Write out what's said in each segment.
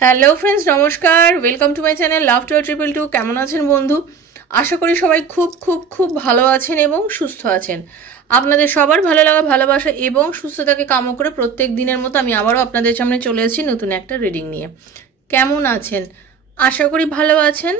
Hello friends, নমস্কার। Welcome to my channel love to 222। কেমন আছেন বন্ধু? আশা করি সবাই খুব খুব খুব ভালো আছেন এবং সুস্থ আছেন। আপনাদের সবার ভালো লাগা, ভালোবাসা এবং সুস্থতাকে কামনা করে প্রত্যেক দিনের মতো আমি আবারও আপনাদের সামনে চলে এসেছি নতুন একটা রিডিং নিয়ে। কেমন আছেন? আশা করি ভালো আছেন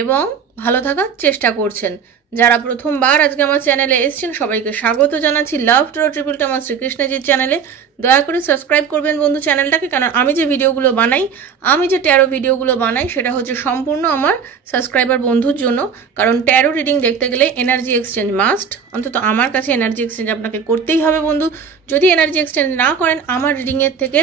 এবং ভালো থাকার চেষ্টা করছেন। যারা প্রথমবার আজকে আমার চ্যানেলে এসেছেন সবাইকে স্বাগত জানাচ্ছি লাভ টু 222 আমার শ্রীকৃষ্ণজির চ্যানেলে। দয়া করে সাবস্ক্রাইব করবেন বন্ধু চ্যানেলটাকে, কারণ আমি যে ভিডিওগুলো বানাই, আমি যে ট্যারো ভিডিওগুলো বানাই সেটা হচ্ছে সম্পূর্ণ আমার সাবস্ক্রাইবার বন্ধুর জন্য। কারণ ট্যারো রিডিং দেখতে গেলে এনার্জি এক্সচেঞ্জ মাস্ট, অন্তত আমার কাছে এনার্জি এক্সচেঞ্জ আপনাকে করতেই হবে বন্ধু। যদি এনার্জি এক্সচেঞ্জ না করেন আমার রিডিংয়ের থেকে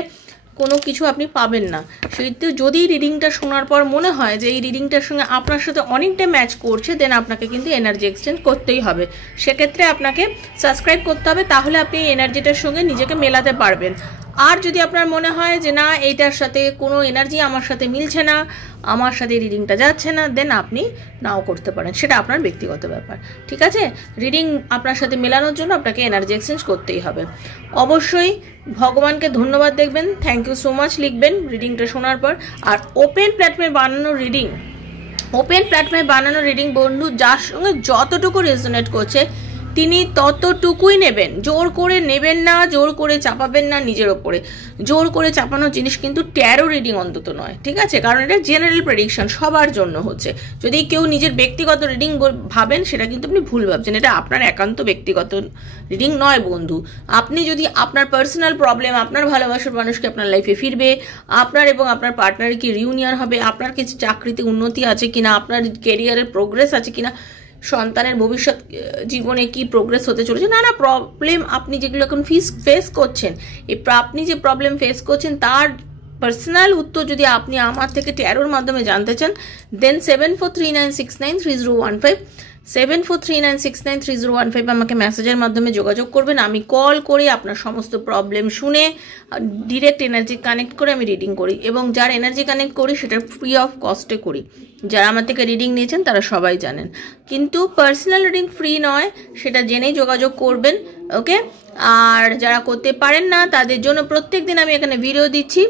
কোনো কিছু আপনি পাবেন না। সেহেতু যদি রিডিংটা শোনার পর মনে হয় যে এই রিডিংটার সঙ্গে আপনার সাথে অনেকটা ম্যাচ করছে, দেন আপনাকে কিন্তু এনার্জি এক্সচেঞ্জ করতেই হবে। সেক্ষেত্রে আপনাকে সাবস্ক্রাইব করতে হবে, তাহলে আপনি এই এনার্জিটার সঙ্গে নিজেকে মেলাতে পারবেন। আর যদি আপনার মনে হয় যে না, এইটার সাথে কোনো এনার্জি আমার সাথে মিলছে না, আমার সাথে রিডিংটা যাচ্ছে না, দেন আপনি নাও করতে পারেন। সেটা আপনার ব্যক্তিগত ব্যাপার, ঠিক আছে? রিডিং আপনার সাথে মেলানোর জন্য আপনাকে এনার্জি এক্সচেঞ্জ করতেই হবে। অবশ্যই ভগবানকে ধন্যবাদ দেখবেন, থ্যাংক ইউ সো মাচ লিখবেন রিডিংটা শোনার পর। আর ওপেন প্ল্যাটফর্মে বানানো রিডিং বন্ধু যার সঙ্গে যতটুকু রেজোনেট করছে তিনি ততটুকুই নেবেন। জোর করে নেবেন না, জোর করে চাপাবেন না নিজের ওপরে। জোর করে চাপানোর জিনিস কিন্তু ট্যারো রিডিং অন্তত নয়, ঠিক আছে? কারণ এটা জেনারেল প্রেডিকশন, সবার জন্য হচ্ছে। যদি কেউ নিজের ব্যক্তিগত রিডিং ভাবেন, সেটা কিন্তু আপনি ভুল ভাবছেন। এটা আপনার একান্ত ব্যক্তিগত রিডিং নয় বন্ধু। আপনি যদি আপনার পার্সোনাল প্রবলেম, আপনার ভালোবাসার মানুষকে আপনার লাইফে ফিরবে, আপনার এবং আপনার পার্টনারের কি রিউনিয়ন হবে, আপনার কিছু চাকরিতে উন্নতি আছে কিনা, আপনার ক্যারিয়ারের প্রোগ্রেস আছে কিনা, সন্তানের ভবিষ্যৎ জীবনে কি প্রোগ্রেস হতে চলেছে, নানা প্রবলেম আপনি যেগুলো এখন ফেস করছেন, আপনি যে প্রবলেম ফেস করছেন তার পার্সোনাল উত্তর যদি আপনি আমার থেকে ট্যারোর মাধ্যমে জানতে চান, দেন 7439693015 7439693015 আমাকে মেসেজের মাধ্যমে যোগাযোগ করবেন। আমি কল করে আপনার সমস্ত প্রবলেম শুনে ডিরেক্ট এনার্জি কানেক্ট করে আমি রিডিং করি, এবং যার এনার্জি কানেক্ট করি সেটা ফ্রি অফ কস্টে করি। যারা আমার থেকে রিডিং নিয়েছেন তারা সবাই জানেন, কিন্তু পার্সোনাল রিডিং ফ্রি নয়, সেটা জেনেই যোগাযোগ করবেন, ওকে? আর যারা করতে পারেন না তাদের জন্য প্রত্যেক দিন আমি এখানে ভিডিও দিচ্ছি।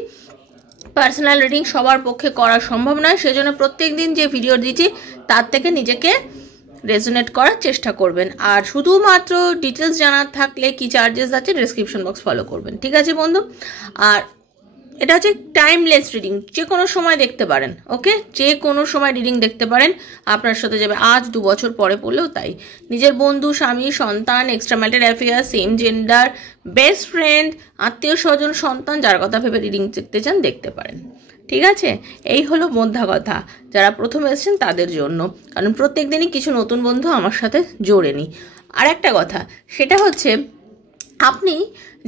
পার্সোনাল রিডিং সবার পক্ষে করা সম্ভব নয়, সেজন্য প্রত্যেক দিন যে ভিডিও দিচ্ছি তার থেকে নিজেকে রেজোনেট করার চেষ্টা করবেন। আর শুধুমাত্র ডিটেলস জানার থাকলে কি চার্জেস আছে ডেসক্রিপশন বক্স ফলো করবেন, ঠিক আছে বন্ধু? আর এটা হচ্ছে টাইমলেস রিডিং, যে কোনো সময় দেখতে পারেন, ওকে? যে কোনো সময় রিডিং দেখতে পারেন, আপনার সাথে যাবে আজ 2 বছর পরে পড়লেও তাই। নিজের বন্ধু, স্বামী, সন্তান, extra marital affair, same gender, best friend, আত্মীয় স্বজন, সন্তান, যার কথা ভেবে রিডিং দেখতে চান দেখতে পারেন, ঠিক আছে? এই হলো মোদ্দা কথা যারা প্রথম এসেছেন তাদের জন্য, কারণ প্রত্যেক দিনই কিছু নতুন বন্ধু আমার সাথে জোড়ে নি। আর একটা কথা, সেটা হচ্ছে আপনি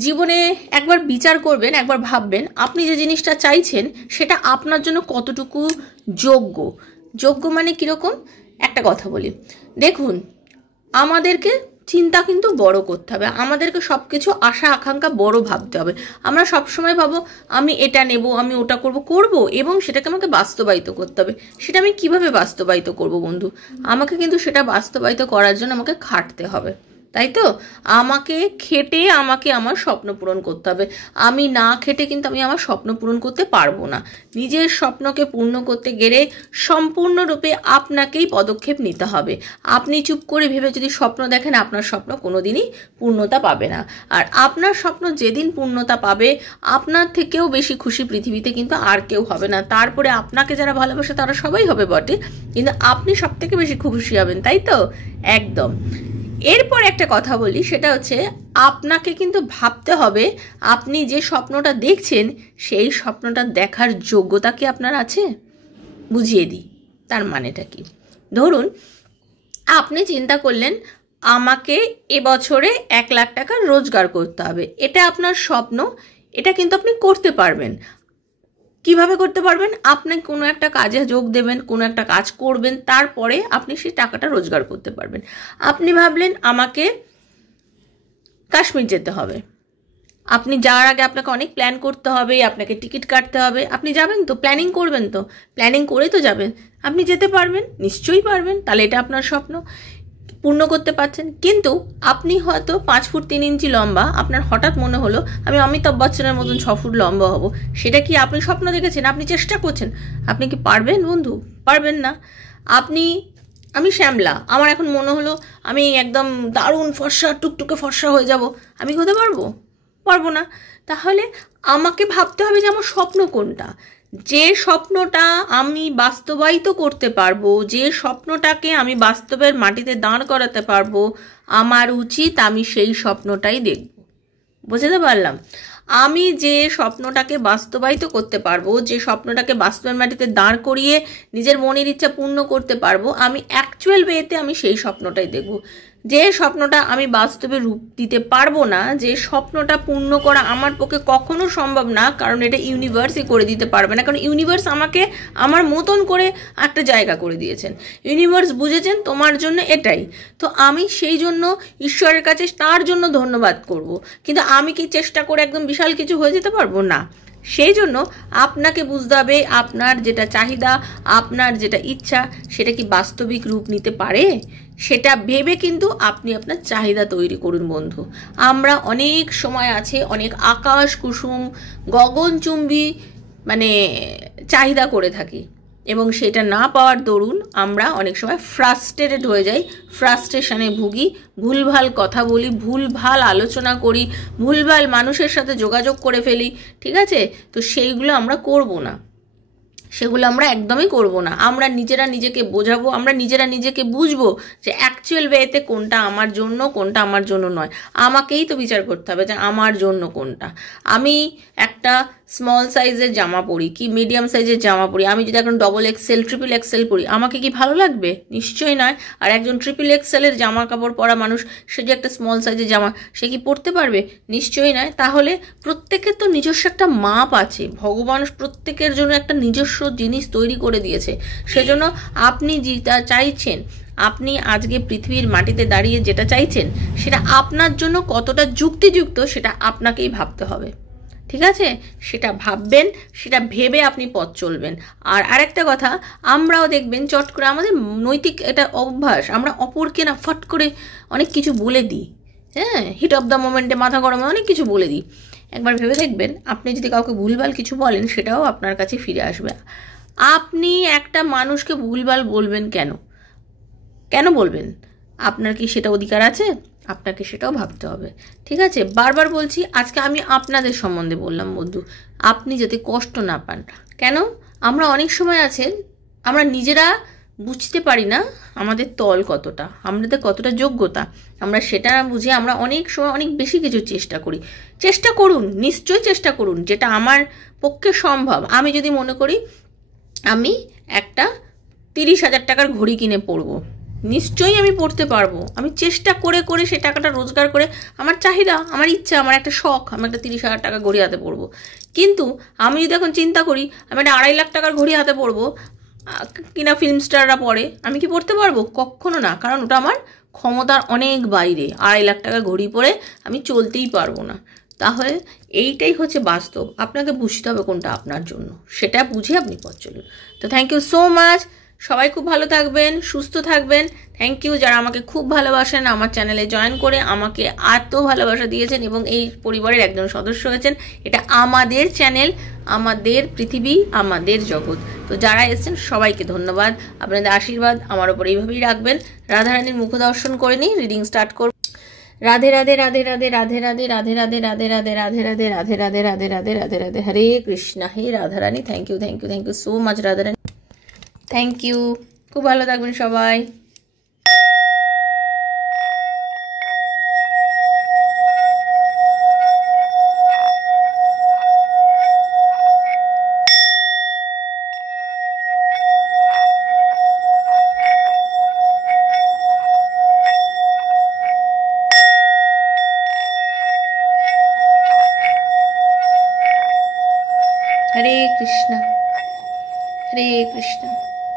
জীবনে একবার বিচার করবেন, একবার ভাববেন আপনি যে জিনিসটা চাইছেন সেটা আপনার জন্য কতটুকু যোগ্য মানে কীরকম। একটা কথা বলি, দেখুন, আমাদেরকে চিন্তা কিন্তু বড় করতে হবে, আমাদেরকে সব কিছু আশা আকাঙ্ক্ষা বড় ভাবতে হবে। আমরা সবসময় ভাবো আমি এটা নেব, আমি ওটা করব এবং সেটাকে আমাকে বাস্তবায়িত করতে হবে। সেটা আমি কিভাবে বাস্তবায়িত করব বন্ধু? আমাকে কিন্তু সেটা বাস্তবায়িত করার জন্য আমাকে খাটতে হবে, তাই তো? আমাকে খেটে আমাকে আমার স্বপ্ন পূরণ করতে হবে। আমি না খেটে কিন্তু আমি আমার স্বপ্ন পূরণ করতে পারবো না। নিজের স্বপ্নকে পূর্ণ করতে গেলে সম্পূর্ণরূপে আপনাকেই পদক্ষেপ নিতে হবে। আপনি চুপ করে ভেবে যদি স্বপ্ন দেখেন, আপনার স্বপ্ন কোনোদিনই পূর্ণতা পাবে না। আর আপনার স্বপ্ন যেদিন পূর্ণতা পাবে, আপনার থেকেও বেশি খুশি পৃথিবীতে কিন্তু আর কেউ হবে না। তারপরে আপনাকে যারা ভালোবাসে তারা সবাই হবে বটে, কিন্তু আপনি সব থেকে বেশি খুশি হবেন, তাই তো? একদম। এরপর একটা কথা বলি, সেটা হচ্ছে আপনাকে কিন্তু ভাবতে হবে আপনি যে স্বপ্নটা দেখছেন সেই স্বপ্নটা দেখার যোগ্যতা কি আপনার আছে। বুঝিয়ে দিই তার মানেটা কি। ধরুন আপনি চিন্তা করলেন আমাকে এবছরে 1 লাখ টাকা রোজগার করতে হবে, এটা আপনার স্বপ্ন, এটা কিন্তু আপনি করতে পারবেন। কিভাবে করতে পারবেন? আপনি কোনো একটা কাজে যোগ দেবেন, কোনো একটা কাজ করবেন, তারপরে আপনি সেই টাকাটা রোজগার করতে পারবেন। আপনি ভাবলেন আমাকে কাশ্মীর যেতে হবে, আপনি যাওয়ার আগে আপনাকে অনেক প্ল্যান করতে হবে, আপনাকে টিকিট কাটতে হবে, আপনি যাবেন তো, প্ল্যানিং করবেন তো, প্ল্যানিং করে তো যাবেন, আপনি যেতে পারবেন, নিশ্চয়ই পারবেন, তাহলে এটা আপনার স্বপ্ন। পূর্ণ করতে পারছেন। কিন্তু আপনি হয়তো 5 ফুট 3 ইঞ্চি লম্বা, আপনার হঠাৎ মনে হলো আমি অমিতাভ বচ্চনের মতন 6 ফুট লম্বা হব। সেটা কি আপনি স্বপ্ন দেখেছেন? আপনি চেষ্টা করছেন? আপনি কি পারবেন বন্ধু? পারবেন না। আমি শ্যামলা, আমার এখন মনে হলো আমি একদম দারুণ ফর্সা, টুকটুকে ফর্সা হয়ে যাব, আমি হতে পারবো? পারবো না। তাহলে আমাকে ভাবতে হবে যে আমার স্বপ্ন কোনটা, যে স্বপ্নটা আমি বাস্তবায়িত করতে পারবো, যে স্বপ্নটাকে আমি বাস্তবের মাটিতে দাঁড় করাতে পারবো, আমার উচিত আমি সেই স্বপ্নটাই দেখব। বুঝতে পারলাম? আমি যে স্বপ্নটাকে বাস্তবায়িত করতে পারবো, যে স্বপ্নটাকে বাস্তবের মাটিতে দাঁড় করিয়ে নিজের মনের ইচ্ছা পূর্ণ করতে পারবো, আমি অ্যাকচুয়াল ওয়েতে আমি সেই স্বপ্নটাই দেখব। যে স্বপ্নটা আমি বাস্তবে রূপ দিতে পারবো না, যে স্বপ্নটা পূর্ণ করা আমার পক্ষে কখনো সম্ভব না, কারণ এটা ইউনিভার্সই করে দিতে পারবে না, কারণ ইউনিভার্স আমাকে আমার মতন করে একটা জায়গা করে দিয়েছেন। ইউনিভার্স বুঝেছেন তোমার জন্য এটাই। তো আমি সেই জন্য ঈশ্বরের কাছে তার জন্য ধন্যবাদ করব। কিন্তু আমি কি চেষ্টা করে একদম বিশাল কিছু হয়ে যেতে পারবো না। সেই জন্য আপনাকে বুঝতে হবে আপনার যেটা চাহিদা, আপনার যেটা ইচ্ছা, সেটা কি বাস্তবিক রূপ নিতে পারে, সেটা ভেবে কিন্তু আপনি আপনার চাহিদা তৈরি করুন বন্ধু। আমরা অনেক সময় আছে অনেক আকাশ কুসুম গগনচুম্বী চাহিদা করে থাকি, এবং সেটা না পাওয়ার দরুন আমরা অনেক সময় ফ্রাস্ট্রেটেড হয়ে যাই, ফ্রাস্ট্রেশনে ভুগি, ভুলভাল কথা বলি, ভুলভাল আলোচনা করি, ভুলভাল মানুষের সাথে যোগাযোগ করে ফেলি। ঠিক আছে? তো সেইগুলো আমরা করব না, সেগুলো আমরা একদমই করব না। আমরা নিজেরা নিজেকে বোঝাবো, আমরা নিজেরা নিজেকে বুঝবো যে অ্যাকচুয়াল ওয়েতে কোনটা আমার জন্য, কোনটা আমার জন্য নয়। আমাকেই তো বিচার করতে হবে যে আমার জন্য কোনটা। আমি একটা স্মল সাইজের জামা পরি কি মিডিয়াম সাইজের জামা পরি, আমি যদি এখন ডবল এক্সেল ট্রিপল এক্সেল পরি, আমাকে কি ভালো লাগবে? নিশ্চয়ই নয়। আর একজন ট্রিপল এক্সেলের জামা কাপড় পরা মানুষ, সে যে একটা স্মল সাইজের জামা, সে কি পরতে পারবে? নিশ্চয়ই নয়। তাহলে প্রত্যেকের তো নিজস্ব একটা মাপ আছে, ভগবান প্রত্যেকের জন্য একটা নিজস্ব জিনিস তৈরি করে দিয়েছে। সেজন্য আপনি যেটা চাইছেন, আপনি আজকে পৃথিবীর মাটিতে দাঁড়িয়ে যেটা চাইছেন, সেটা আপনার জন্য কতটা যুক্তিযুক্ত সেটা আপনাকেই ভাবতে হবে। ঠিক আছে? সেটা ভাববেন, সেটা ভেবে আপনি পথ চলবেন। আর আরেকটা কথা, আমরাও দেখবেন চট করে আমাদের নৈতিক এটা অভ্যাস, আমরা অপরকে না ফট করে অনেক কিছু বলে দিই। হ্যাঁ, হিট অফ দ্য মোমেন্টে মাথা গরমে অনেক কিছু বলে দিই। একবার ভেবে দেখবেন, আপনি যদি কাউকে ভুলভাল কিছু বলেন, সেটাও আপনার কাছে ফিরে আসবে। আপনি একটা মানুষকে ভুলভাল বলবেন কেন? কেন বলবেন? আপনার কি সেটা অধিকার আছে? আপনাকে সেটাও ভাবতে হবে। ঠিক আছে? বারবার বলছি, আজকে আমি আপনাদের সম্বন্ধে বললাম বন্ধু, আপনি যাতে কষ্ট না পান। কেন? আমরা অনেক সময় আছেন, আমরা নিজেরা বুঝতে পারি না আমাদের তল কতটা, আমাদের কতটা যোগ্যতা, আমরা সেটা না বুঝে আমরা অনেক সময় অনেক বেশি কিছু চেষ্টা করি। চেষ্টা করুন, নিশ্চয়ই চেষ্টা করুন, যেটা আমার পক্ষে সম্ভব। আমি যদি মনে করি আমি একটা 30,000 টাকার ঘড়ি কিনে পরবো, নিশ্চয়ই আমি পড়তে পারবো। আমি চেষ্টা করে করে সে টাকাটা রোজগার করে, আমার চাহিদা, আমার ইচ্ছা, আমার একটা শখ, আমি একটা 30,000 টাকা ঘড়ি হাতে পরবো। কিন্তু আমি যদি এখন চিন্তা করি আমি একটা 2.5 লাখ টাকার ঘড়ি হাতে পরবো, কিনা ফিল্ম স্টাররা পরে, আমি কি পড়তে পারবো? কখনো না, কারণ ওটা আমার ক্ষমতার অনেক বাইরে। 2.5 লাখ টাকা ঘড়ি পরে আমি চলতেই পারবো না। তাহলে এইটাই হচ্ছে বাস্তব। আপনাকে বুঝতে হবে কোনটা আপনার জন্য, সেটা বুঝে আপনি পথ চলুন। তো থ্যাংক ইউ সো মাচ। সবাই খুব ভালো থাকবেন, সুস্থ থাকবেন। থ্যাংক ইউ যারা আমাকে খুব ভালোবাসেন, আমার চ্যানেলে জয়েন করে আমাকে এত ভালোবাসা দিয়েছেন এবং এই পরিবারের একজন সদস্য হয়েছেন। এটা আমাদের চ্যানেল, আমাদের পৃথিবী, আমাদের জগৎ। তো যারা এসেছেন সবাইকে ধন্যবাদ। আপনাদের আশীর্বাদ আমার ওপর এইভাবেই রাখবেন। রাধারানীর মুখ দর্শন করে নিই, রিডিং স্টার্ট করব। রাধে রাধে রাধে রাধে রাধে রাধে রাধে রাধে রাধে রাধে রাধে রাধে রাধে রাধে রাধে রাধে রাধে রাধে হরে কৃষ্ণা। হে Radharani, thank you thank you thank you so much Radharani, thank you. খুব ভালো থাকবেন সবাই। हरे कृष्णा हरे कृष्णा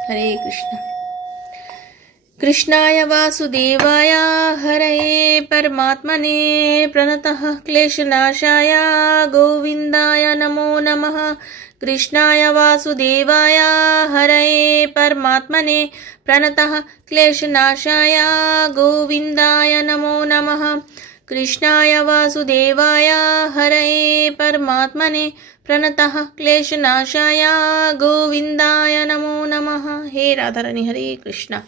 हरे कृष्णा। कृष्णाय वासुदेवाय हरये परमात्मने प्रणतः क्लेशनाशाय गोविन्दाय नमो नमः। कृष्णाय वासुदेवाय हरये परमात्मने प्रणतः क्लेशनाशाय गोविन्दाय नमो नमः। कृष्णाय वासुदेवाय हरये परमात्मने प्रणतः क्लेशनाशाय गोविन्दाय नमो नमः। हे Radha Rani, Hare Krishna.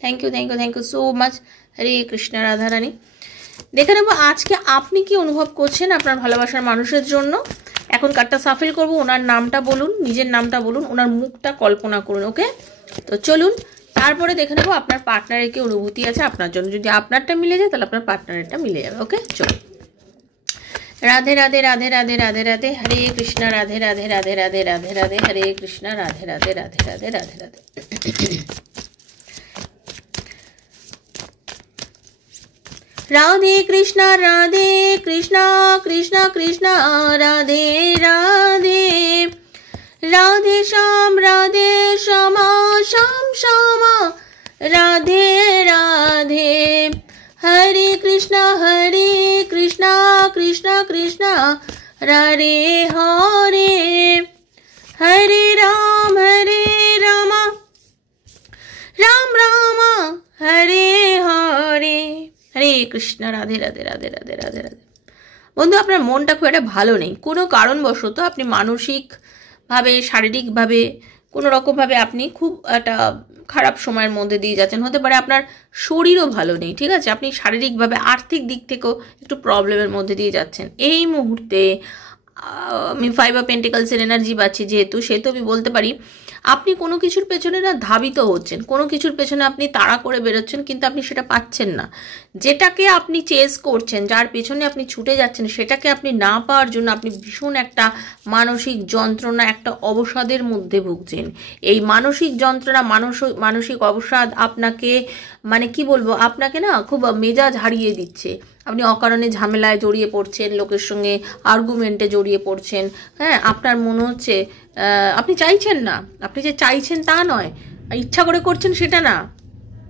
Thank you so much. Hare Krishna Radha Rani. দেখে নেব আজকে আপনি কি অনুভব করছেন আপনার ভালোবাসার মানুষের জন্য। এখন কার্ডটা সাফল করব। ওনার নামটা বলুন, নিজের নামটা বলুন, ওনার মুখটা কল্পনা করুন। ওকে, তো চলুন তারপরে দেখে নেব আপনার পার্টনারের কি অনুভূতি আছে আপনার জন্য। যদি আপনারটা মিলে যায় তাহলে আপনার পার্টনারেরটা মিলে যাবে। ওকে, চলুন। রাধে রাধে রাধে রাধে রাধে রাধে, হরে কৃষ্ণ রাধে রাধে রাধে রাধে রাধে রাধে, হরে কৃষ্ণ রাধে রাধে রাধে রাধে রাধে রাধে। राधे कृष्णा कृष्णा कृष्णा राधे राधे, राधे श्याम श्याम श्यामा, राधे राधे। हरे कृष्णा कृष्णा कृष्णा हरे हरे, हरे राम राम राम हरे हरे। হরে কৃষ্ণ রাধে রাধে রাধে রাধে রাধে রাধে। বন্ধু, আপনার মনটা খুব একটা ভালো নেই, কোনো কারণবশত আপনি মানসিকভাবে শারীরিকভাবে কোনো রকমভাবে আপনি খুব একটা খারাপ সময়ের মধ্যে দিয়ে যাচ্ছেন। হতে পারে আপনার শরীরও ভালো নেই, ঠিক আছে, আপনি শারীরিকভাবে আর্থিক দিক থেকেও একটু প্রবলেমের মধ্যে দিয়ে যাচ্ছেন। এই মুহূর্তে আমি 5 অফ পেন্টিকলসের এনার্জি পাচ্ছি যেহেতু, সেহেতু আমি বলতে পারি আপনি কোনো কিছুর পেছনে না ধাবিত হচ্ছেন, কোনো কিছুর পেছনে আপনি তাড়া করে বেরোচ্ছেন, কিন্তু আপনি সেটা পাচ্ছেন না। যেটাকে আপনি চেস করছেন, যার পেছনে আপনি ছুটে যাচ্ছেন, সেটাকে আপনি না পাওয়ার জন্য আপনি ভীষণ একটা মানসিক যন্ত্রণা, একটা অবসাদের মধ্যে ভুগছেন। এই মানসিক যন্ত্রণা, মানসিক অবসাদ আপনাকে মানে কি বলবো, আপনাকে না খুব মেজাজ হারিয়ে দিচ্ছে। আপনি অকারণে ঝামেলায় জড়িয়ে পড়ছেন, লোকের সঙ্গে আর্গুমেন্টে জড়িয়ে পড়ছেন। হ্যাঁ, আপনার মনে হচ্ছে আপনি চাইছেন না, আপনি যে চাইছেন তা নয়, ইচ্ছা করে করছেন সেটা না,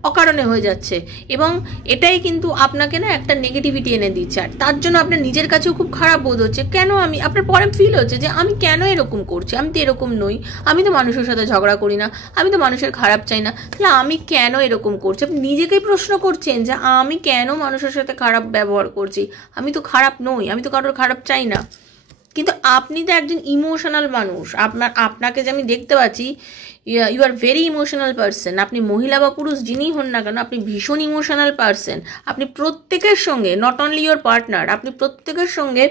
অকারণে হয়ে যাচ্ছে। এবং এটাই কিন্তু আপনাকে না একটা নেগেটিভিটি এনে দিচ্ছে, আর তার জন্য আপনার নিজের কাছেও খুব খারাপ বোধ হচ্ছে। কেন আপনার পরে ফিল হচ্ছে যে আমি কেন এরকম করছি, আমি তো এরকম নই, আমি তো মানুষের সাথে ঝগড়া করি না, আমি তো মানুষের খারাপ চাই না, তাহলে আমি কেন এরকম করছি। আপনি নিজেকেই প্রশ্ন করছেন যে আমি কেন মানুষের সাথে খারাপ ব্যবহার করছি, আমি তো খারাপ নই, আমি তো কারোর খারাপ চাই না। কিন্তু আপনি তো একজন ইমোশনাল মানুষ। আপনাকে যে আমি দেখতে পাচ্ছি, you are very emotional person. আপনি মহিলা বা পুরুষ যিনিই হন না কেন, আপনি ভীষণ ইমোশনাল পার্সন। আপনি প্রত্যেকের সঙ্গে, নট অনলি ইয়োর পার্টনার, আপনি প্রত্যেকের সঙ্গে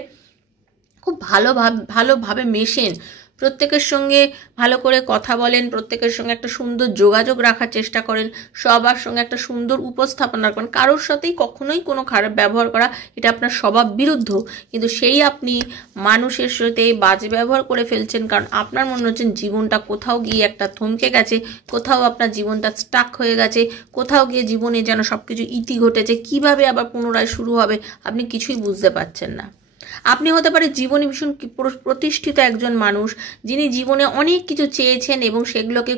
খুব ভালোভাবে মেশেন, প্রত্যেকের সঙ্গে ভালো করে কথা বলেন, প্রত্যেকের সঙ্গে একটা সুন্দর যোগাযোগ রাখার চেষ্টা করেন, সবার সঙ্গে একটা সুন্দর উপস্থাপনা করেন। কারোর সাথেই কখনোই কোনো খারাপ ব্যবহার করা এটা আপনার স্বভাব বিরুদ্ধ, কিন্তু সেই আপনি মানুষের সাথে বাজে ব্যবহার করে ফেলছেন। কারণ আপনার মনে হচ্ছেন জীবনটা কোথাও গিয়ে একটা থমকে গেছে, কোথাও আপনার জীবনটা স্টাক হয়ে গেছে, কোথাও গিয়ে জীবনে যেন সব কিছু ইতি ঘটেছে, কিভাবে আবার পুনরায় শুরু হবে আপনি কিছুই বুঝতে পারছেন না। আপনি হতে পারে জীবনে ভীষণ প্রতিষ্ঠিত একজন মানুষ, যিনি জীবনে অনেক কিছু চেয়েছেন এবং সেগুলোকে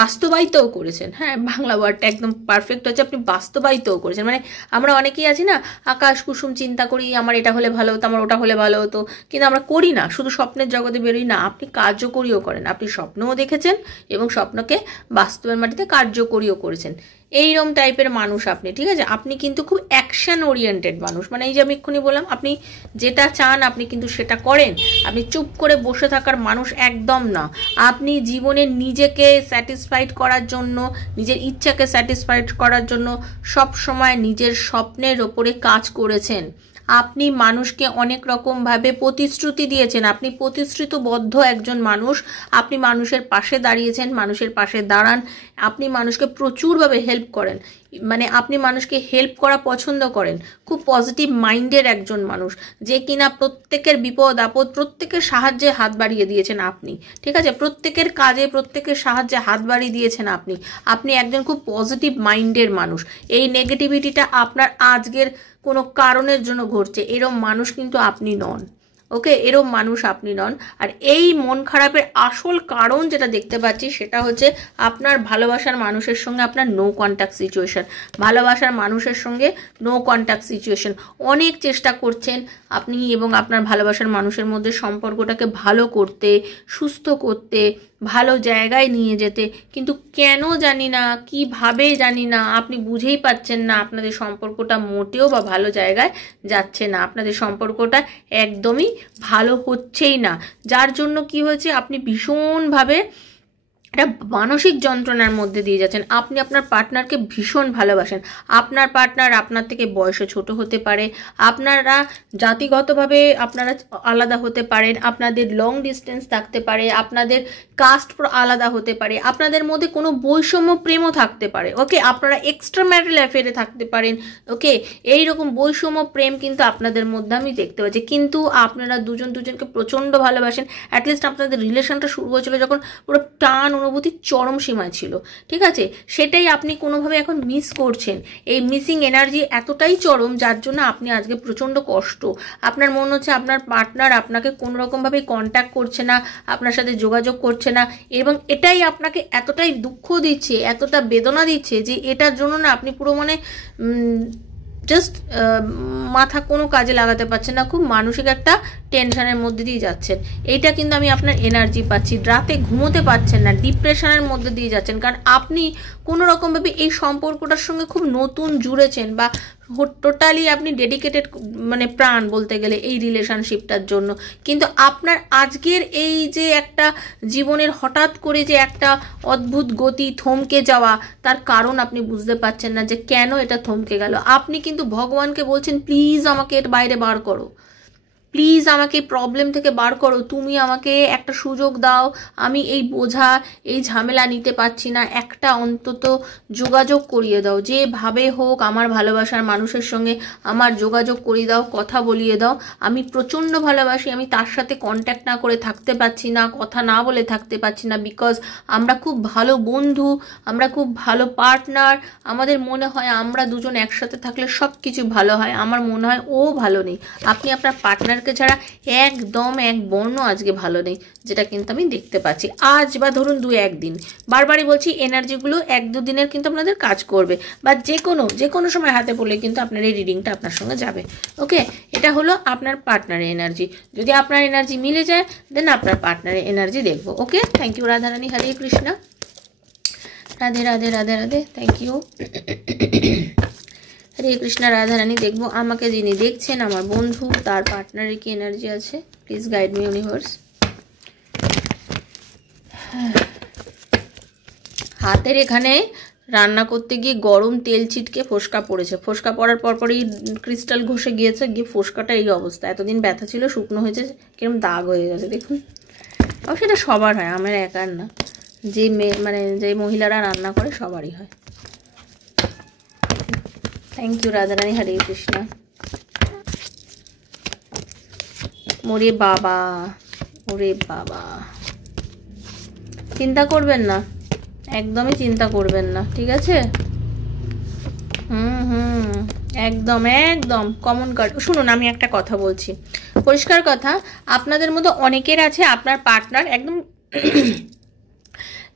বাস্তবায়িতও করেছেন। হ্যাঁ, বাংলা ওয়ার্ডটা একদম পারফেক্ট হচ্ছে, আপনি বাস্তবায়িতও করেছেন। মানে আমরা অনেকেই আছি না, আকাশ কুসুম চিন্তা করি, আমার এটা হলে ভালো হতো, আমার ওটা হলে ভালো হতো, কিন্তু আমরা করি না, শুধু স্বপ্নের জগতে বেরোই না। আপনি কার্যকরীও করেন, আপনি স্বপ্নও দেখেছেন এবং স্বপ্নকে বাস্তবের মাটিতে কার্যকরীও করেছেন। এইরকম টাইপের মানুষ আপনি, ঠিক আছে। আপনি কিন্তু খুব অ্যাকশন ওরিয়েন্টেড মানুষ, মানে এই যে আমি এক্ষুনি বললাম, আপনি যেটা চান আপনি কিন্তু সেটা করেন। আপনি চুপ করে বসে থাকার মানুষ একদম না। আপনি জীবনে নিজেকে স্যাটিসফাইড করার জন্য, নিজের ইচ্ছাকে স্যাটিসফাইড করার জন্য সব সময় নিজের স্বপ্নের ওপরে কাজ করেছেন। আপনি মানুষকে অনেক রকমভাবে প্রতিশ্রুতি দিয়েছেন, আপনি প্রতিশ্রুতিবদ্ধ একজন মানুষ। আপনি মানুষের পাশে দাঁড়িয়েছেন, মানুষের পাশে দাঁড়ান, আপনি মানুষকে প্রচুরভাবে হেল্প করেন, মানে আপনি মানুষকে হেল্প করা পছন্দ করেন। খুব পজিটিভ মাইন্ডের একজন মানুষ, যে কিনা প্রত্যেকের বিপদ আপদ, প্রত্যেকের সাহায্যে হাত বাড়িয়ে দিয়েছেন আপনি, ঠিক আছে। প্রত্যেকের কাজে, প্রত্যেকের সাহায্যে হাত বাড়িয়ে দিয়েছেন আপনি। আপনি একজন খুব পজিটিভ মাইন্ডের মানুষ। এই নেগেটিভিটিটা আপনার আজকের কোনো কারণের জন্য ঘটছে, এরকম মানুষ কিন্তু আপনি নন। ওকে, এরম মানুষ আপনি নন। আর এই মন খারাপের আসল কারণ যেটা দেখতে পাচ্ছি সেটা হচ্ছে আপনার ভালোবাসার মানুষের সঙ্গে আপনার নো কন্ট্যাক্ট সিচুয়েশন। ভালোবাসার মানুষের সঙ্গে নো কন্ট্যাক্ট সিচুয়েশন। অনেক চেষ্টা করছেন আপনি এবং আপনার ভালোবাসার মানুষের মধ্যে সম্পর্কটাকে ভালো করতে, সুস্থ করতে, ভালো জায়গায় নিয়ে যেতে, কিন্তু কেন জানি না, কিভাবে জানি না, আপনি বুঝেই পাচ্ছেন না আপনাদের সম্পর্কটা মোটেও বা ভালো জায়গায় যাচ্ছে না। আপনাদের সম্পর্কটা একদমই ভালো হচ্ছেই না, যার জন্য কি হয়েছে, আপনি ভীষণভাবে একটা মানসিক যন্ত্রণার মধ্যে দিয়ে যাচ্ছেন। আপনি আপনার পার্টনারকে ভীষণ ভালোবাসেন। আপনার পার্টনার আপনার থেকে বয়সে ছোট হতে পারে, আপনারা জাতিগতভাবে আপনারা আলাদা হতে পারেন, আপনাদের লং ডিস্টেন্স থাকতে পারে, আপনাদের কাস্ট আলাদা হতে পারে, আপনাদের মধ্যে কোনো বৈষম্য প্রেমও থাকতে পারে। ওকে, আপনারা এক্সট্রা ম্যারিটাল অ্যাফেয়ারে থাকতে পারেন। ওকে, এইরকম বৈষম্য প্রেম কিন্তু আপনাদের মধ্যে আমি দেখতে পাচ্ছি। কিন্তু আপনারা দুজনকে প্রচণ্ড ভালোবাসেন। অ্যাটলিস্ট আপনাদের রিলেশনটা শুরু হয়েছিল যখন পুরো টান অনুভূতির চরম সীমায় ছিল, ঠিক আছে, সেটাই আপনি কোনোভাবে এখন মিস করছেন। এই মিসিং এনার্জি এতটাই চরম যার জন্য আপনি আজকে প্রচণ্ড কষ্ট। আপনার মনে হচ্ছে আপনার পার্টনার আপনাকে কোনো রকমভাবে কন্ট্যাক্ট করছে না, আপনার সাথে যোগাযোগ করছে না, এবং এটাই আপনাকে এতটাই দুঃখ দিচ্ছে, এতটা বেদনা দিচ্ছে যে এটার জন্য না আপনি পুরো মানে জাস্ট মাথা কোনো কাজে লাগাতে পারছেন না, খুব মানসিক একটা টেনশনের মধ্যে দিয়ে যাচ্ছেন। এইটা কিন্তু আমি আপনার এনার্জি পাচ্ছি। রাতে ঘুমোতে পারছেন না, ডিপ্রেশনের মধ্যে দিয়ে যাচ্ছেন, কারণ আপনি কোনো রকমভাবে এই সম্পর্কটার সঙ্গে খুব নতুন জুড়েছেন বা টোটালি আপনি ডেডিকেটেড, মানে প্রাণ বলতে গেলে এই রিলেশনশিপটার জন্য। কিন্তু আপনার আজকের এই যে একটা জীবনের হঠাৎ করে যে একটা অদ্ভুত গতি, থমকে যাওয়া, তার কারণ আপনি বুঝতে পারছেন না যে কেন এটা থমকে গেল। আপনি কিন্তু ভগবানকে বলছেন, প্লিজ আমাকে এর বাইরে বার করো, প্লিজ আমাকে প্রবলেম থেকে বার করো, তুমি আমাকে একটা সুযোগ দাও, আমি এই বোঝা, এই ঝামেলা নিতে পারছি না, একটা অন্তত যোগাযোগ করিয়ে দাও, যেভাবে হোক আমার ভালোবাসার মানুষের সঙ্গে আমার যোগাযোগ করিয়ে দাও, কথা বলিয়ে দাও। আমি প্রচণ্ড ভালোবাসি, আমি তার সাথে কন্ট্যাক্ট না করে থাকতে পারছি না, কথা না বলে থাকতে পারছি না, বিকজ আমরা খুব ভালো বন্ধু, আমরা খুব ভালো পার্টনার, আমাদের মনে হয় আমরা দুজন একসাথে থাকলে সব কিছু ভালো হয়। আমার মনে হয় ও ভালো নেই, আপনি আপনার পার্টনার ছাড়া একদম এক বর্ণ আজকে ভালো নেই, যেটা কিন্তু আমি দেখতে পাচ্ছি আজ বা ধরুন 2-1 দিন। বারবারই বলছি এনার্জিগুলো 1-2 দিনের কিন্তু আপনাদের কাজ করবে, বা যে কোনো সময় হাতে পড়লে কিন্তু আপনার এই রিডিংটা আপনার সঙ্গে যাবে। ওকে, এটা হলো আপনার পার্টনারের এনার্জি। যদি আপনার এনার্জি মিলে যায় দেন আপনার পার্টনারের এনার্জি দেখবো। Okay, thank you Radharani. Hare Krishna. Radhe Radhe Radhe Radhe. Thank you. Hare Krishna. Radharani দেখবো আমাকে যিনি দেখছেন, আমার বন্ধু, তার পার্টনারের কি এনার্জি আছে। Please guide me universe. হাতের এখানে রান্না করতে গিয়ে গরম তেল ছিটকে ফোসকা পড়েছে, ফোসকা পড়ার পরপরই ক্রিস্টাল ঘষে গিয়েছে, গিয়ে ফোসকাটা এই অবস্থা। এতদিন ব্যথা ছিল, শুকনো হয়েছে, কিরকম দাগ হয়ে গেছে দেখুন। আর সেটা সবার হয়, আমার একার না, যে মানে যে মহিলারা রান্না করে সবারই হয়। Thank you Radharani. হরে কৃষ্ণা। ওরে বাবা, ওরে বাবা, চিন্তা করবেন না, একদমই চিন্তা করবেন না, ঠিক আছে। একদম একদম কমন কার্ড। শুনুন, আমি একটা কথা বলছি, পরিষ্কার কথা, আপনাদের মধ্যে অনেকের আছে আপনার পার্টনার একদম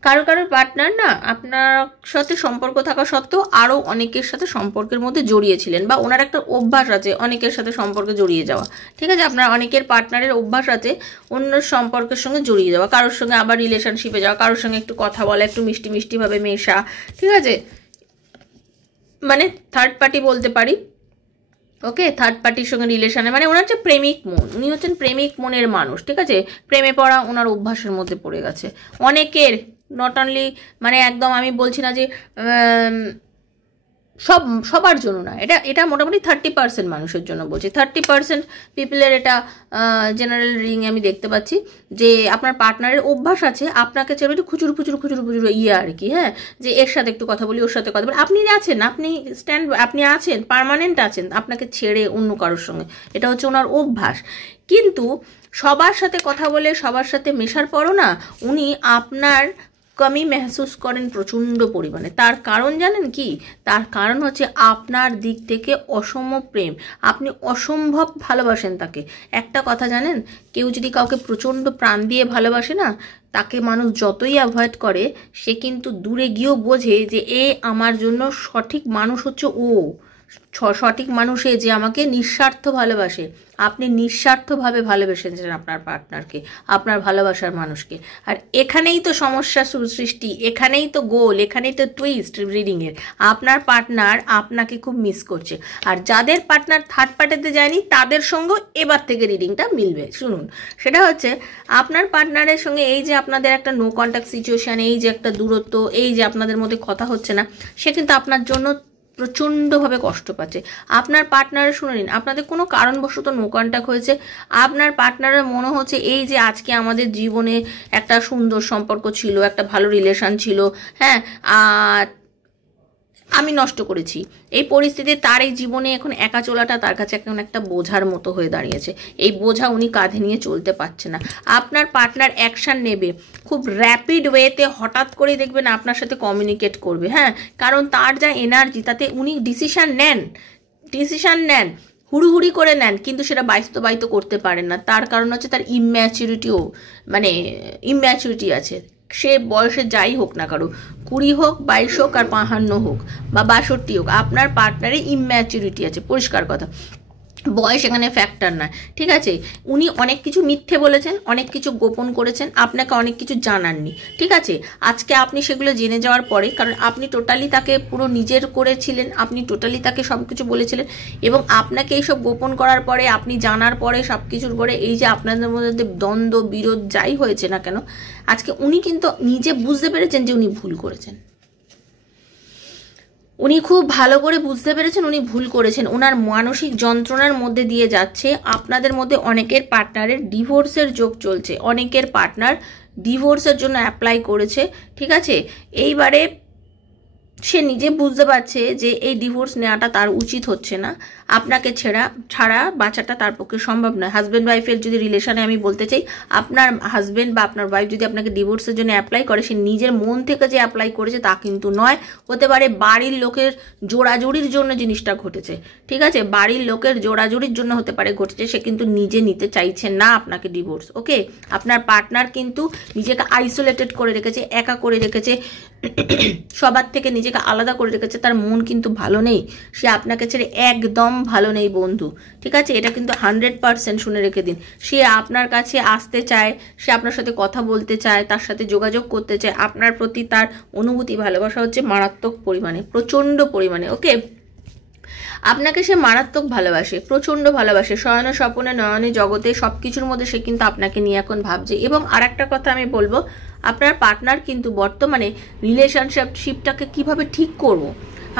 কারোর পার্টনার না আপনার সাথে সম্পর্ক থাকা সত্ত্বেও আরও অনেকের সাথে সম্পর্কের মধ্যে জড়িয়েছিলেন, বা ওনার একটা অভ্যাস আছে অনেকের সাথে সম্পর্কে জড়িয়ে যাওয়া, ঠিক আছে। আপনার অনেকের পার্টনারের অভ্যাস আছে অন্য সম্পর্কের সঙ্গে জড়িয়ে যাওয়া, কারোর সঙ্গে আবার রিলেশনশিপে যাওয়া, কারোর সঙ্গে একটু কথা বলা, একটু মিষ্টি মিষ্টিভাবে মেশা, ঠিক আছে, মানে থার্ড পার্টি বলতে পারি। ওকে, থার্ড পার্টির সঙ্গে রিলেশনে, মানে ওনার যে প্রেমিক মন, উনি হচ্ছেন প্রেমিক মনের মানুষ, ঠিক আছে। প্রেমে পড়া ওনার অভ্যাসের মধ্যে পড়ে গেছে অনেকের, নট অনলি, মানে একদম আমি বলছি না যে সবার জন্য না, এটা মোটামুটি 30% মানুষের জন্য বলছি। 30% পিপলের এটা জেনারেল রিডিং আমি দেখতে পাচ্ছি যে আপনার পার্টনারের অভ্যাস আছে আপনাকে ছেড়ে একটু খুচুর আর কি, হ্যাঁ, যে এর সাথে একটু কথা বলি, ওর সাথে কথা বলি। আপনি আছেন, আপনি আছেন, পার্মানেন্ট আছেন, আপনাকে ছেড়ে অন্য কারোর সঙ্গে, এটা হচ্ছে ওনার অভ্যাস। কিন্তু সবার সাথে কথা বলে সবার সাথে মেশার পরও না উনি আপনার কমি মেহসুস করেন প্রচণ্ড পরিমাণে। তার কারণ জানেন কি? তার কারণ হচ্ছে আপনার দিক থেকে অসম প্রেম, আপনি অসম্ভব ভালোবাসেন তাকে। একটা কথা জানেন, কেউ যদি কাউকে প্রচণ্ড প্রাণ দিয়ে ভালোবাসে না, তাকে মানুষ যতই অ্যাভয়েড করে, সে কিন্তু দূরে গিয়েও বোঝে যে আমার জন্য সঠিক মানুষ হচ্ছে ও, সঠিক মানুষে যে আমাকে নিঃস্বার্থ ভালোবাসে। আপনি নিঃস্বার্থভাবে ভালোবেসেছেন আপনার পার্টনারকে, আপনার ভালোবাসার মানুষকে। আর এখানেই তো সমস্যা সৃষ্টি, এখানেই তো গোল, এখানেই তো টুইস্ট রিডিংয়ের। আপনার পার্টনার আপনাকে খুব মিস করছে। আর যাদের পার্টনার থার্ড পার্টিতে যায়নি, তাদের সঙ্গেও এবার থেকে রিডিংটা মিলবে। শুনুন, সেটা হচ্ছে আপনার পার্টনারের সঙ্গে এই যে আপনাদের একটা নো কন্ট্যাক্ট সিচুয়েশান, এই যে একটা দূরত্ব, এই যে আপনাদের মধ্যে কথা হচ্ছে না, সে কিন্তু আপনার জন্য প্রচণ্ডভাবে কষ্ট পাচ্ছে। আপনার পার্টনারের, শুনে নিন, আপনাদের কোনো কারণবশত নো কন্ট্যাক্ট হয়েছে, আপনার পার্টনারের মনে হচ্ছে এই যে আজকে আমাদের জীবনে একটা সুন্দর সম্পর্ক ছিল, একটা ভালো রিলেশন ছিল, হ্যাঁ, আমি নষ্ট করেছি। এই পরিস্থিতি তার এই জীবনে এখন একা চলাটা তার কাছে এখন একটা বোঝার মতো হয়ে দাঁড়িয়েছে। এই বোঝা উনি কাঁধে নিয়ে চলতে পারছে না। আপনার পার্টনার অ্যাকশান নেবে খুব র্যাপিড ওয়েতে, হঠাৎ করেই দেখবেন আপনার সাথে কমিউনিকেট করবে, হ্যাঁ, কারণ তার যা এনার্জি, তাতে উনি ডিসিশান নেন, হুড়ুহুড়ি করে নেন, কিন্তু সেটা বাস্তবায়িত করতে পারেন না। তার কারণ হচ্ছে তার ইম্যাচুরিটি আছে। সে বয়সে যাই হোক না, কারো 20 হোক, 22 হোক, আর 55 হোক বা 62 হোক, আপনার পার্টনারে ইম্যাচুরিটি আছে, পরিষ্কার কথা। বয়স এখানে ফ্যাক্টর না, ঠিক আছে? উনি অনেক কিছু মিথ্যে বলেছেন, অনেক কিছু গোপন করেছেন, আপনাকে অনেক কিছু জানাননি, ঠিক আছে? আজকে আপনি সেগুলো জেনে যাওয়ার পরে, কারণ আপনি টোটালি তাকে পুরো নিজের করেছিলেন, আপনি টোটালি তাকে সব কিছু বলেছিলেন, এবং আপনাকে এইসব গোপন করার পরে, আপনি জানার পরে, সব কিছুর পরে, এই যে আপনাদের মধ্যে দ্বন্দ্ব বিরোধ যাই হয়েছে না কেন, আজকে উনি কিন্তু নিজে বুঝতে পেরেছেন যে উনি ভুল করেছেন। উনি খুব ভালো করে বুঝতে পেরেছেন উনি ভুল করেছেন। ওনার মানসিক যন্ত্রণার মধ্যে দিয়ে যাচ্ছে। আপনাদের মধ্যে অনেকের পার্টনারের ডিভোর্সের যোগ চলছে, অনেকের পার্টনার ডিভোর্সের জন্য অ্যাপ্লাই করেছে, ঠিক আছে? এইবারে সে নিজে বুঝতে পারছে যে এই ডিভোর্স নেওয়াটা তার উচিত হচ্ছে না। আপনাকে ছাড়া বাঁচাটা তার পক্ষে সম্ভব নয়। হাজব্যান্ড ওয়াইফের যদি রিলেশনে আমি বলতে চাই, আপনার হাজব্যান্ড বা আপনার ওয়াইফ যদি আপনাকে ডিভোর্সের জন্য অ্যাপ্লাই করে, সে নিজের মন থেকে যে অ্যাপ্লাই করেছে তা কিন্তু নয়। হতে পারে বাড়ির লোকের জোড়াজুড়ির জন্য জিনিসটা ঘটেছে, ঠিক আছে? বাড়ির লোকের জোড়াজুড়ির জন্য হতে পারে ঘটেছে, সে কিন্তু নিজে নিতে চাইছে না আপনাকে ডিভোর্স, ওকে? আপনার পার্টনার কিন্তু নিজেকে আইসোলেটেড করে রেখেছে, একা করে রেখেছে, সবার থেকে নিজেকে আলাদা করে রেখেছে। তার মন কিন্তু ভালো নেই, সে আপনাকে ছেড়ে একদম ভালো নেই বন্ধু, ঠিক আছে? এটা কিন্তু 100% শুনে রেখে দিন। সে আপনার কাছে আসতে চায়, সে আপনার সাথে কথা বলতে চায়, তার সাথে যোগাযোগ করতে চায়। আপনার প্রতি তার অনুভূতি, ভালোবাসা হচ্ছে মারাত্মক পরিমাণে, প্রচণ্ড পরিমাণে, ওকে? আপনাকে সে মারাত্মক ভালোবাসে, প্রচণ্ড ভালোবাসে। শয়ন স্বপনে নয়নে জগতে সব কিছুর মধ্যে সে কিন্তু আপনাকে নিয়ে এখন ভাবছে। এবং আর একটা কথা আমি বলবো, আপনার পার্টনার কিন্তু বর্তমানে রিলেশনশিপটাকে কিভাবে ঠিক করব,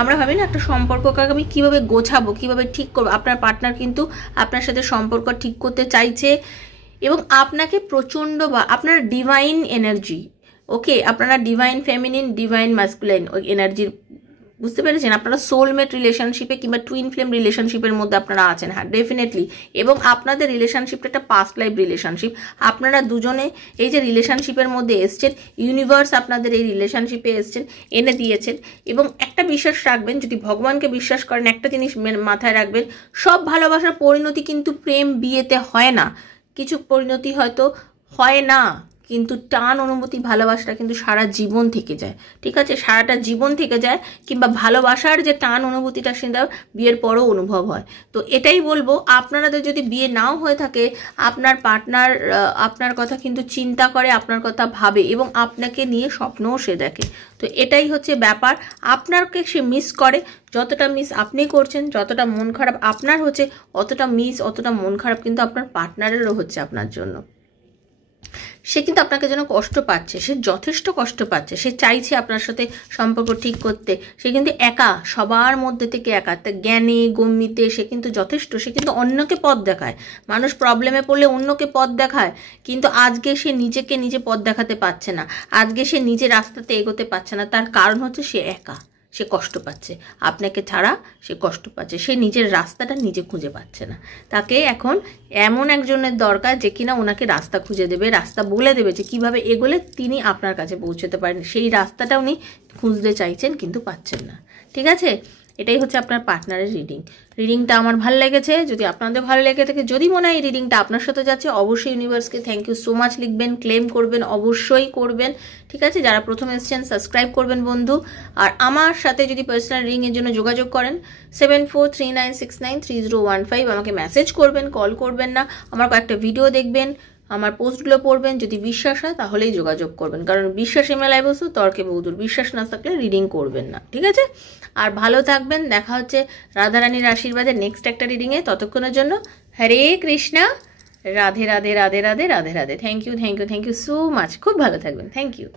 আমরা ভাবি না একটা সম্পর্ককে আমি কীভাবে গোছাবো, কীভাবে ঠিক করবো, আপনার পার্টনার কিন্তু আপনার সাথে সম্পর্ক ঠিক করতে চাইছে। এবং আপনাকে প্রচণ্ড, বা আপনার ডিভাইন এনার্জি, ওকে, আপনারা ডিভাইন ফেমিনিন, ডিভাইন মাস্কুলাইন ওই এনার্জির, বুঝতে পেরেছেন? আপনারা সোলমেট রিলেশনশিপে কিংবা টুইন ফ্লেম রিলেশনশিপের মধ্যে আপনারা আছেন, হ্যাঁ, ডেফিনেটলি। এবং আপনাদের রিলেশনশিপটা একটা পাস্ট লাইফ রিলেশনশিপ। আপনারা দুজনে এই যে রিলেশনশিপের মধ্যে এসছেন, ইউনিভার্স আপনাদের এই রিলেশনশিপে এনে দিয়েছেন। এবং একটা বিশ্বাস রাখবেন, যদি ভগবানকে বিশ্বাস করেন, একটা জিনিস মাথায় রাখবেন, সব ভালোবাসার পরিণতি কিন্তু প্রেম বিয়েতে হয় না। কিছু পরিণতি হয়তো হয় না, কিন্তু টান অনুভূতি, ভালোবাসাটা কিন্তু সারা জীবন থেকে যায়, ঠিক আছে? সারাটা জীবন থেকে যায়। কিংবা ভালোবাসার যে টান অনুভূতিটা, সেটা বিয়ের পরও অনুভব হয়। তো এটাই বলবো, আপনাদের যদি বিয়ে নাও হয়ে থাকে, আপনার পার্টনার আপনার কথা কিন্তু চিন্তা করে, আপনার কথা ভাবে, এবং আপনাকে নিয়ে স্বপ্নও সে দেখে। তো এটাই হচ্ছে ব্যাপার। আপনাকে সে মিস করে, যতটা মিস আপনি করছেন, যতটা মন খারাপ আপনার হচ্ছে, অতটা মন খারাপ কিন্তু আপনার পার্টনারেরও হচ্ছে আপনার জন্য। সে কিন্তু আপনাকে যেন কষ্ট পাচ্ছে, সে যথেষ্ট কষ্ট পাচ্ছে। সে চাইছে আপনার সাথে সম্পর্ক ঠিক করতে, সে কিন্তু একা, সবার মধ্যে থেকে একা। তা জ্ঞানে গম্যিতে সে কিন্তু যথেষ্ট, সে কিন্তু অন্যকে পথ দেখায়। মানুষ প্রবলেমে পড়লে অন্যকে পথ দেখায়, কিন্তু আজকে সে নিজে পথ দেখাতে পারছে না, আজকে সে নিজে রাস্তাতে এগোতে পারছে না। তার কারণ হচ্ছে সে একা, সে কষ্ট পাচ্ছে, আপনাকে ছাড়া সে কষ্ট পাচ্ছে, সে নিজের রাস্তাটা নিজে খুঁজে পাচ্ছে না। তাকে এখন এমন একজনের দরকার যে কিনা ওনাকে রাস্তা খুঁজে দেবে, রাস্তা বলে দেবে যে কীভাবে এগোলে তিনি আপনার কাছে পৌঁছতে পারেন। সেই রাস্তাটা উনি খুঁজতে চাইছেন কিন্তু পাচ্ছেন না। ঠিক আছে, এটাই হচ্ছে আপনার পার্টনারের রিডিংটা আমার ভালো লেগেছে। যদি আপনাদের ভালো লেগে থাকে, যদি মনে হয় এই রিডিংটা আপনার সাথে যাচ্ছে, অবশ্যই ইউনিভার্সকে থ্যাংক ইউ সো মাচ লিখবেন, ক্লেম করবেন, অবশ্যই করবেন। ঠিক আছে, যারা প্রথম এসেছেন সাবস্ক্রাইব করবেন বন্ধু। আর আমার সাথে যদি পার্সোনাল রিডিংয়ের জন্য যোগাযোগ করেন 7439693015 আমাকে মেসেজ করবেন, কল করবেন না। আমার কয়েকটা ভিডিও দেখবেন, আমার পোস্টগুলো পড়বেন, যদি বিশ্বাস হয় তাহলেই যোগাযোগ করবেন, কারণ বিশ্বাসে মেলায় বসু তর্কে বহুদূর, বিশ্বাস না থাকলে রিডিং করবেন না। ঠিক আছে, আর ভালো থাকবেন। দেখা হচ্ছে রাধারানীর আশীর্বাদে নেক্সট একটা রিডিংয়ে। ততক্ষণের জন্য Hare Krishna, Radhe Radhe Radhe Radhe Radhe Radhe. Thank you so much, খুব ভালো থাকবেন। Thank you.